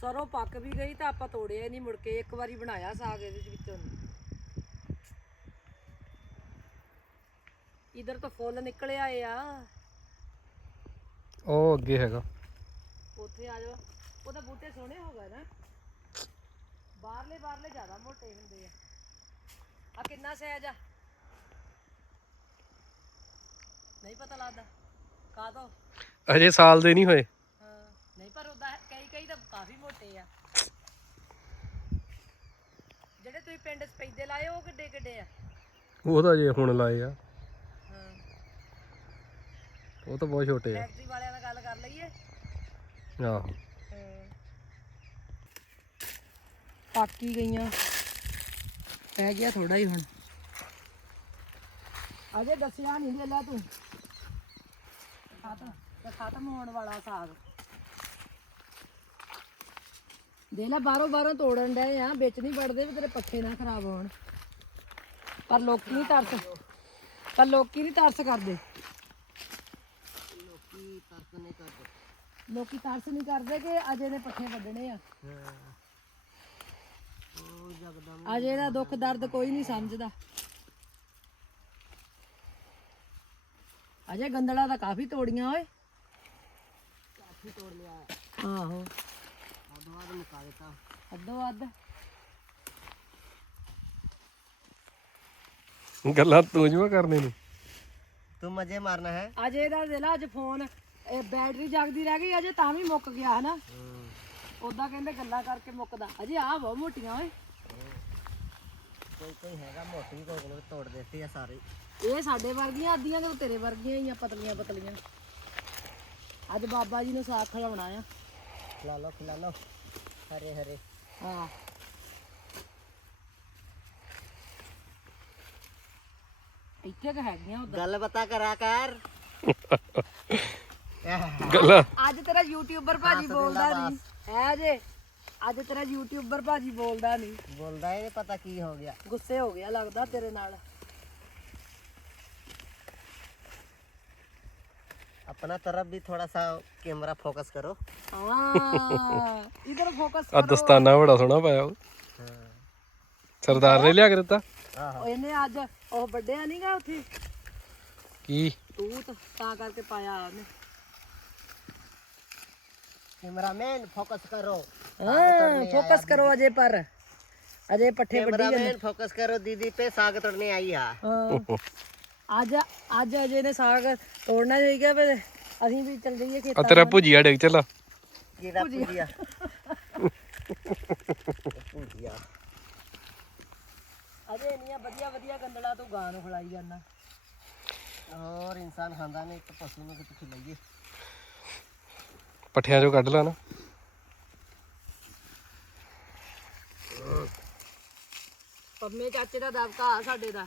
ਸਰੋਂ ਪੱਕ ਵੀ ਗਈ ਤਾਂ ਆਪਾਂ ਤੋੜਿਆ ਨਹੀਂ ਮੁੜ ਕੇ ਇੱਕ ਵਾਰੀ ਬਣਾਇਆ ਸਾਗ ਇਹਦੇ ਵਿੱਚੋਂ। ਇਧਰ ਤਾਂ ਫੁੱਲ ਨਿਕਲ ਆਏ ਆ। ਉਹ ਅੱਗੇ ਹੈਗਾ। ਉੱਥੇ ਆ ਜਾਓ। ਉਹਦਾ ਬੂਟੇ ਸੋਹਣੇ ਹੋ ਗਏ ਨਾ। ਬਾਹਰਲੇ ਬਾਹਰਲੇ ਜ਼ਿਆਦਾ ਮੋਟੇ ਹੁੰਦੇ ਆ। ਆ ਕਿੰਨਾ ਸਾਈਜ਼ ਆ। ਨਹੀਂ ਪਤਾ ਲੱਗਦਾ। ਕਾ ਦੋ ਅਜੇ ਸਾਲ ਦੇ ਨਹੀਂ ਹੋਏ। ਹਾਂ ਨਹੀਂ ਪਰ ਉਹਦਾ ਕਈ ਕਈ ਤਾਂ ਕਾਫੀ ਮੋਟੇ ਆ। ਜਿਹੜੇ ਤੁਸੀਂ ਪਿੰਡ ਸਪੈਦੇ ਲਾਏ ਉਹ ਕਿੱਡੇ ਕਿੱਡੇ ਆ? ਉਹ ਤਾਂ ਅਜੇ ਹੁਣ ਲਾਏ ਆ। ਹਾਂ। ਉਹ ਤਾਂ ਬਹੁਤ ਛੋਟੇ ਆ। ਫੈਕਟਰੀ ਵਾਲਿਆਂ ਨਾਲ ਗੱਲ ਕਰ ਲਈਏ। ਆਹੋ। ਪੱਕ ਹੀ ਗਈਆਂ। ਪੈ ਗਿਆ ਥੋੜਾ ਹੀ ਹੁਣ। ਅਜੇ ਦੱਸਿਆ ਨਹੀਂ ਲੈ ਤੂੰ। ਖਤਮ ਖਤਮ ਹੋਣ ਵਾਲਾ ਸਾਗ। ਦੇ ਲੈ ਬਾਹਰੋਂ ਬਾਹਰੋਂ ਤੋੜਨ ਡਏ ਆ ਵਿੱਚ ਨਹੀਂ ਵੜਦੇ ਵੀ ਤੇਰੇ ਪੱਠੇ ਨਾ ਖਰਾਬ ਹੋਣ। ਪਰ ਲੋਕੀ ਨਹੀਂ ਤਰਸ ਪਰ ਲੋਕੀ ਨਹੀਂ ਤਰਸ ਕਰਦੇ। ਲੋਕੀ ਤਰਸ ਨਹੀਂ ਕਰਦੇ। ਲੋਕੀ ਤਰਸ ਨਹੀਂ ਕਰਦੇ ਕਿ ਅਜੇ ਨੇ ਪੱਠੇ ਵੱਢਣੇ ਆ। ਅਜੇ ਦਾ ਦੁੱਖ ਦਰਦ ਕੋਈ ਨਹੀਂ ਸਮਝਦਾ। ਅਜੇ ਗੰਦਲਾ ਤਾਂ ਕਾਫੀ ਤੋੜੀਆਂ ਓਏ। ਕਾਫੀ ਤੋੜ ਲਿਆ। ਆਹੋ। ਅਦਵਾਦ ਮੁਕਾ ਦਿੱਤਾ। ਅੱਧੋ ਅੱਧ। ਗੱਲਾਂ ਤੂੰ ਜਿਹਾ ਕਰਨੇ ਨੂੰ। ਤੂੰ ਮਜ਼ੇ ਮਾਰਨਾ ਹੈ। ਅਜੇ ਦਾ ਦਿਲਾ ਅੱਜ ਫੋਨ। ਇਹ ਬੈਟਰੀ ਜਗਦੀ ਰਹਿ ਗਈ ਅਜੇ ਤਾਂ ਵੀ ਮੁੱਕ ਗਿਆ ਹਨਾ। ਉਦਾਂ ਕਹਿੰਦੇ ਗੱਲਾਂ ਕਰਕੇ ਮੁੱਕਦਾ। ਅਜੇ ਆ ਬਹੁਤ ਮੋਟੀਆਂ ਓਏ। ਕੋਈ ਕੋਈ ਹੈਗਾ ਮੋਟੀ ਕੋਕ ਨੂੰ ਤੋੜ ਦਿੱਤੀ ਆ ਸਾਰੇ। ਇਹ ਸਾਡੇ ਵਰਗੀਆਂ ਅੱਧੀਆਂ ਤਾਂ ਤੇਰੇ ਵਰਗੀਆਂ ਹੀ ਆ ਪਤਲੀਆਂ ਪਤਲੀਆਂ। ਅੱਜ ਬਾਬਾ ਜੀ ਨੂੰ ਸਾਗ ਖਿਲਾਉਣਾ ਆ। ਖਿਲਾ ਲਓ ਖਿਲਾ ਲਓ। ਹਰੇ ਹਰੇ। ਹਾਂ। ਇੱਥੇ ਕਿ ਹੈਗੀਆਂ ਉਦਾਂ ਗੱਲ ਬਤਾ ਕਰਾ। ਕਰ ਗੱਲਾਂ। ਅੱਜ ਤੇਰਾ ਯੂਟਿਊਬਰ ਭਾਜੀ ਬੋਲਦਾ ਨਹੀਂ। ਹੈ ਜੇ। ਅੱਜ ਤੇਰਾ ਯੂਟਿਊਬਰ ਭਾਜੀ ਬੋਲਦਾ ਨਹੀਂ। ਬੋਲਦਾ ਹੀ ਨਹੀਂ ਪਤਾ ਕੀ ਹੋ ਗਿਆ। ਗੁੱਸੇ ਹੋ ਗਿਆ ਲੱਗਦਾ ਤੇਰੇ ਨਾਲ। अपना तरफ भी थोड़ा सा कैमरा फोकस करो ਹਾਂ ਇਧਰ ਫੋਕਸ ਆ ਦਸਤਾਨਾ ਬੜਾ ਸੋਹਣਾ ਪਾਇਆ ਉਹ ਸਰਦਾਰ ਨੇ ਲਿਆ ਕੇ ਦਿੱਤਾ हाँ ਇਹਨੇ ਅੱਜ ਉਹ ਵੱਡਿਆ ਨਹੀਂਗਾ ਉੱਥੇ ਕੀ ਤੂਤ ਤਾਂ ਕਰਕੇ ਪਾਇਆ ਉਹਨੇ कैमरामैन फोकस करो ਹਾਂ ਫੋਕਸ ਕਰੋ ਅਜੇ ਪਰ ਅਜੇ ਪੱਠੇ ਵੱਢੀ ਜਾਂਦੇ कैमरामैन फोकस करो दीदी पे साग तोड़ने आई है ਹਾਂ ਅੱਜ ਅੱਜ ਅਜੇ ਸਾਗ ਤੋੜਨਾ ਜਾਈਗਾ ਫਿਰ ਅਸੀਂ ਵੀ ਚੱਲ ਜਾਈਏ ਆ ਤੇਰਾ ਭੁਜੀਆ ਡਿੱਗ ਚੱਲਾ। ਜਿਹੜਾ ਭੁਜੀਆ। ਭੁਜੀਆ? ਅਜੇ ਵਧੀਆ ਵਧੀਆ ਗੰਦਲਾ ਤੂੰ ਗਾਂ ਨੂੰ ਖਿਲਾਈ ਜਾਂਦਾ। ਔਰ ਇਨਸਾਨ ਖਾਂਦਾ ਨੇ ਇੱਕ ਪਸ਼ੂ ਨੂੰ ਕਿੱਥੇ ਲਈਏ ਪੱਠਿਆਂ ਚੋਂ ਕੱਢ ਲਾ ਪੰਮੇ ਚਾਚੇ ਦਾ ਦਬਕਾ ਸਾਡੇ ਦਾ।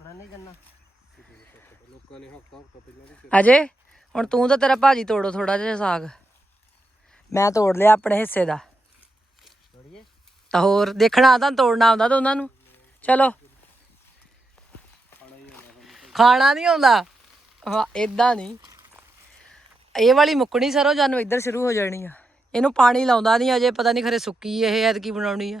ਸੁੱਕਣਾ ਅਜੇ ਹੁਣ ਤੂੰ ਤਾਂ ਤੇਰਾ ਭਾਜੀ ਤੋੜੋ ਥੋੜਾ ਜਿਹਾ ਸਾਗ। ਮੈਂ ਤੋੜ ਲਿਆ ਆਪਣੇ ਹਿੱਸੇ ਦਾ। ਤਾਂ ਹੋਰ ਦੇਖਣਾ ਆਉਂਦਾ ਤੋੜਨਾ ਆਉਂਦਾ ਤਾਂ ਉਹਨਾਂ ਨੂੰ। ਚਲੋ। ਖਾਣਾ ਨਹੀਂ ਆਉਂਦਾ। ਹਾਂ ਇਦਾਂ ਨਹੀਂ। ਇਹ ਵਾਲੀ ਮੁੱਕਣੀ ਸਰੋ ਜਾਨੂੰ ਇੱਧਰ ਸ਼ੁਰੂ ਹੋ ਜਾਣੀ ਆ। ਇਹਨੂੰ ਪਾਣੀ ਲਾਉਂਦਾ ਨਹੀਂ ਅਜੇ ਪਤਾ ਨਹੀਂ ਖਰੇ ਸੁੱਕੀ ਇਹ ਐਤਕੀ ਬਣਾਉਣੀ ਆ।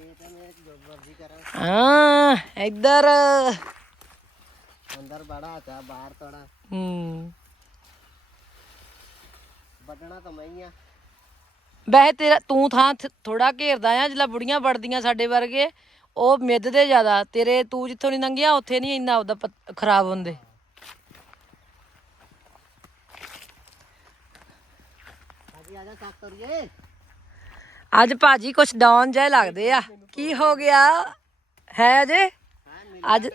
है मैं जो मर्जी करा ਹਾਂ ਇੱਧਰ अंदर बड़ा था बाहर थोड़ा ਹੂੰ ਵੱਢਣਾ ਤਾਂ ਮੈਂ ਹੀ ਆ ਵੈਸੇ ਤੇਰਾ ਤੂੰ ਥਾਂ ਥੋੜਾ ਘੇਰਦਾ ਆ ਜਿਹੜਾ ਬੁੜੀਆਂ ਵੜਦੀਆਂ ਸਾਡੇ ਵਰਗੇ ਉਹ ਮਿੱਧਦੇ ਜ਼ਿਆਦਾ ਤੇਰੇ ਤੂੰ ਜਿੱਥੋਂ ਨਹੀਂ ਲੰਘਿਆ ਉੱਥੇ ਨਹੀਂ ਇੰਨਾ ਉਹਦਾ ਪਤ- ਖਰਾਬ ਹੁੰਦੇ ਹਾਂਜੀ ਆ ਜਾ ਸਾਕ ਤੋਰੀਏ ਅੱਜ ਭਾਜੀ ਕੁਛ ਡਾਊਨ ਜਾਇ ਲੱਗਦੇ ਆ। ਕੀ ਹੋ ਗਿਆ? ਹੈ ਅਜੇ? ਅੱਜ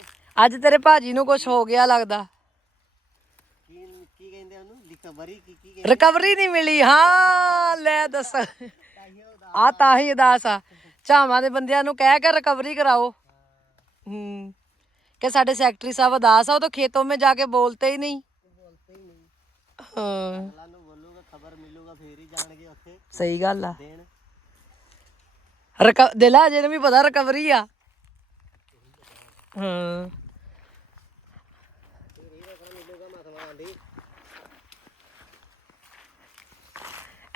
ਅੱਜ ਤੇਰੇ ਭਾਜੀ ਨੂੰ ਕੁਛ ਹੋ ਗਿਆ ਲੱਗਦਾ। ਰਿਕਵਰੀ ਨਹੀਂ ਮਿਲੀ। ਹਾਂ ਲੈ ਦੱਸ। ਆ ਤਾਂ ਹੀ ਉਦਾਸ ਆ। ਝਾਵਾਂ ਦੇ ਬੰਦਿਆਂ ਨੂੰ ਕਹਿ ਕੇ ਰਿਕਵਰੀ ਕਰਾਓ। ਹੂੰ। ਕਿ ਸਾਡੇ ਸੈਕਟਰੀ ਸਾਹਿਬ ਉਦਾਸ ਆ ਉਹ ਤਾਂ ਖੇਤੋਂ ਮੇ ਜਾ ਕੇ ਬੋਲਤੇ ਹੀ ਨਹੀਂ। ਬੋਲਤੇ ਹੀ ਨਹੀਂ। ਹਾਂ। ਸਹੀ ਗੱਲ ਆ। ਰਿਕ ਨੂੰ ਵੀ ਪਤਾ ਰਿਕਵਰੀ ਆ। ਹਾਂ।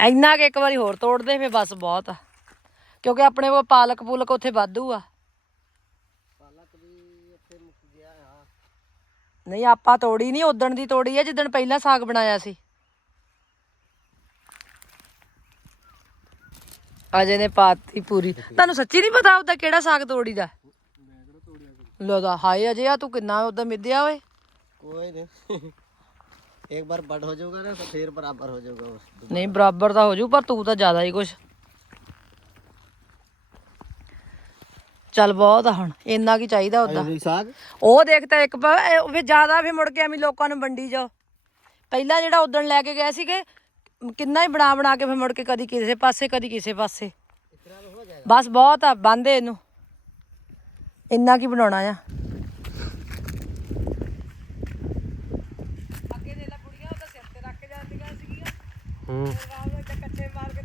ਇੰਨਾ ਕਿ ਇੱਕ ਵਾਰੀ ਹੋਰ ਤੋੜ ਦੇ ਫੇ ਬਸ ਬਹੁਤ ਆ। ਕਿਉਂਕਿ ਆਪਣੇ ਕੋਲ ਪਾਲਕ ਪੂਲਕ ਉੱਥੇ ਵਾਧੂ ਆ। ਪਾਲਕ ਵੀ ਉੱਥੇ ਮੁੱਕ ਗਿਆ ਆ। ਨਹੀਂ ਆਪਾਂ ਤੋੜੀ ਨਹੀਂ ਉਦਣ ਦੀ ਤੋੜੀ ਆ ਜਿੱਦਣ ਪਹਿਲਾਂ ਸਾਗ ਬਣਾਇਆ ਸੀ। ਅਜੇ ਨੇ ਪਾਤੀ ਪੂਰੀ। ਤੁਹਾਨੂੰ ਸੱਚੀ ਨਹੀਂ ਪਤਾ ਉਹਦਾ ਕਿਹੜਾ ਸਾਗ ਤੋੜੀ ਦਾ ਹਾਏ ਅਜੇ ਆ ਤੂੰ ਕਿੰਨਾ ਉਹਦਾ ਮਿੱਧਿਆ ਓਏ। ਕੋਈ ਨਹੀਂ ਇੱਕ ਵਾਰ ਵੱਡ ਹੋ ਜਾਊਗਾ ਨਾ ਤਾਂ ਬਰਾਬਰ ਹੋ ਜਾਊਗਾ ਨਹੀਂ ਬਰਾਬਰ ਤਾਂ ਹੋ ਜਾਊ ਪਰ ਤੂੰ ਤਾਂ ਜ਼ਿਆਦਾ ਹੀ ਕੁਛ। ਚੱਲ ਬਹੁਤ ਆ ਹੁਣ ਇੰਨਾ ਕੀ ਚਾਹੀਦਾ ਉਦਾਂ ਉਹ ਦੇਖ ਤਾਂ ਇੱਕ ਵੀ ਜ਼ਿਆਦਾ ਫੇ ਮੁੜ ਕੇ ਐਵੇਂ ਲੋਕਾਂ ਨੂੰ ਵੰਡੀ ਜਾਓ। ਪਹਿਲਾਂ ਜਿਹੜਾ ਉਦਣ ਲੈ ਕੇ ਗਏ ਸੀਗੇ ਕਿੰਨਾ ਹੀ ਬਣਾ ਬਣਾ ਕੇ ਫਿਰ ਮੁੜ ਕੇ ਕਦੀ ਕਿਸੇ ਪਾਸੇ ਕਦੀ ਕਿਸੇ ਪਾਸੇ। ਬਸ ਬਹੁਤ ਆ ਬੰਦੇ ਇਹਨੂੰ। ਇੰਨਾ ਕੀ ਬਣਾਉਣਾ ਆ? ਅੱਗੇ ਦੇ ਲਾ ਕੁੜੀਆਂ ਉਹ ਤਾਂ ਸਿਰ ਤੇ ਰੱਖ ਜਾਂਦੀਆਂ ਸੀਗੀਆਂ। ਹੂੰ। ਕੱਚੇ ਮਾਰ ਕੇ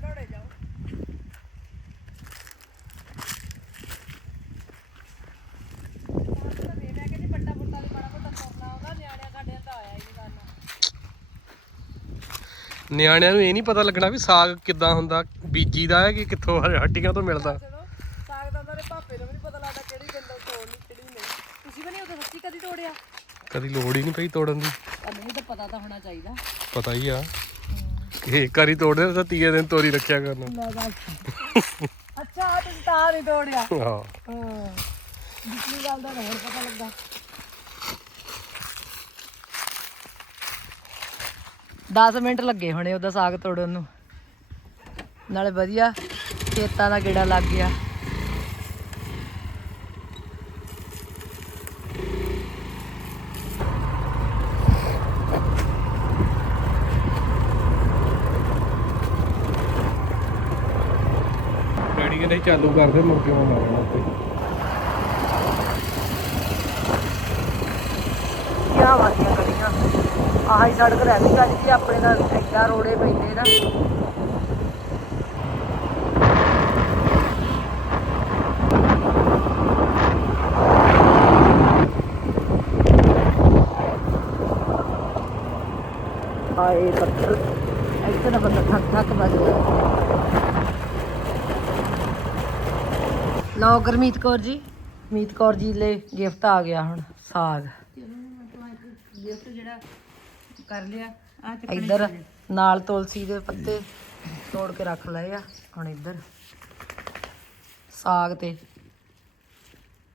ਨਿਆਣਿਆਂ ਨੂੰ ਇਹ ਨਹੀਂ ਪਤਾ ਲੱਗਣਾ ਵੀ ਸਾਗ ਕਿੱਦਾਂ ਹੁੰਦਾ ਬੀਜੀ ਦਾ ਹੈ ਕਿ ਕਿੱਥੋਂ ਹੱਟੀਆਂ ਤੋਂ ਮਿਲਦਾ। ਚਲੋ ਸਾਗ ਦਾ ਉਹਨਾਂ ਦੇ ਭਾਪੇ ਨੂੰ ਵੀ ਨਹੀਂ ਪਤਾ ਲੱਗਦਾ ਕਿਹੜੀ ਗੰਦਲ ਤੋੜਨੀ ਕਿਹੜੀ ਨਹੀਂ। ਤੁਸੀਂ ਵੀ ਨਹੀਂ ਉਹਦੇ ਸੱਚੀ ਕਦੀ ਤੋੜਿਆ? ਕਦੀ ਲੋੜ ਹੀ ਨਹੀਂ ਪਈ ਤੋੜਨ ਦੀ। ਪਰ ਨਹੀਂ ਤਾਂ ਪਤਾ ਤਾਂ ਹੋਣਾ ਚਾਹੀਦਾ। ਪਤਾ ਹੀ ਆ। ਇੱਕ ਵਾਰੀ ਤੋੜਦੇ ਤਾਂ ਤੀਏ ਦਿਨ ਤੋਰੀ ਰੱਖਿਆ ਕਰਨਾ ਲੈ ਅੱਛਾ ਤੁਸੀਂ ਤਾਂ ਨਹੀਂ ਤੋੜਿਆ। ਹਾਂ। ਹਾਂ। ਦੂਸਰੀ ਗੱਲ ਦਾ ਹੋਰ ਪਤਾ ਲੱਗਾ। ਦਸ ਮਿੰਟ ਲੱਗੇ ਹੋਣੇ ਉਹਦਾ ਸਾਗ ਤੋੜਨ ਨੂੰ। ਨਾਲੇ ਵਧੀਆ ਖੇਤਾਂ ਦਾ ਗੇੜਾ ਲੱਗ ਗਿਆ। ਡੈਡੀ ਕਹਿੰਦੇ ਚਾਲੂ ਕਰਦੇ ਮੁਰਗੇ ਮਾਰਨਾ ਉੱਤੇ ਕਿਆ ਵਾਲੀਆਂ ਗਲੀਆਂ ਆਹੀ ਸੜਕ ਰਹਿ ਗਈ ਅੱਜ ਕੀ ਆਪਣੇ ਨਾਲ ਐਡਾ ਰੋੜੇ ਪੈਂਦੇ ਨਾ। ਆਏ ਪੱਥਰ, ਇੱਥੇ ਨਾ ਬੰਦਾ ਥੱਕ ਥੱਕ ਵੱਜਦਾ ਲਓ ਗੁਰਮੀਤ ਕੌਰ ਜੀ, ਮੀਤ ਕੌਰ ਜੀ ਲਈ ਗਿਫਟ ਆ ਗਿਆ ਹੁਣ, ਸਾਗ। ਗਿਫਟ ਜਿਹੜਾ ਕਰ ਲਿਆ। ਆ ਇੱਧਰ ਨਾਲ ਤੁਲਸੀ ਦੇ ਪੱਤੇ ਤੋੜ ਕੇ ਰੱਖ ਲਏ ਆ। ਹੁਣ ਇੱਧਰ ਸਾਗ ਤੇ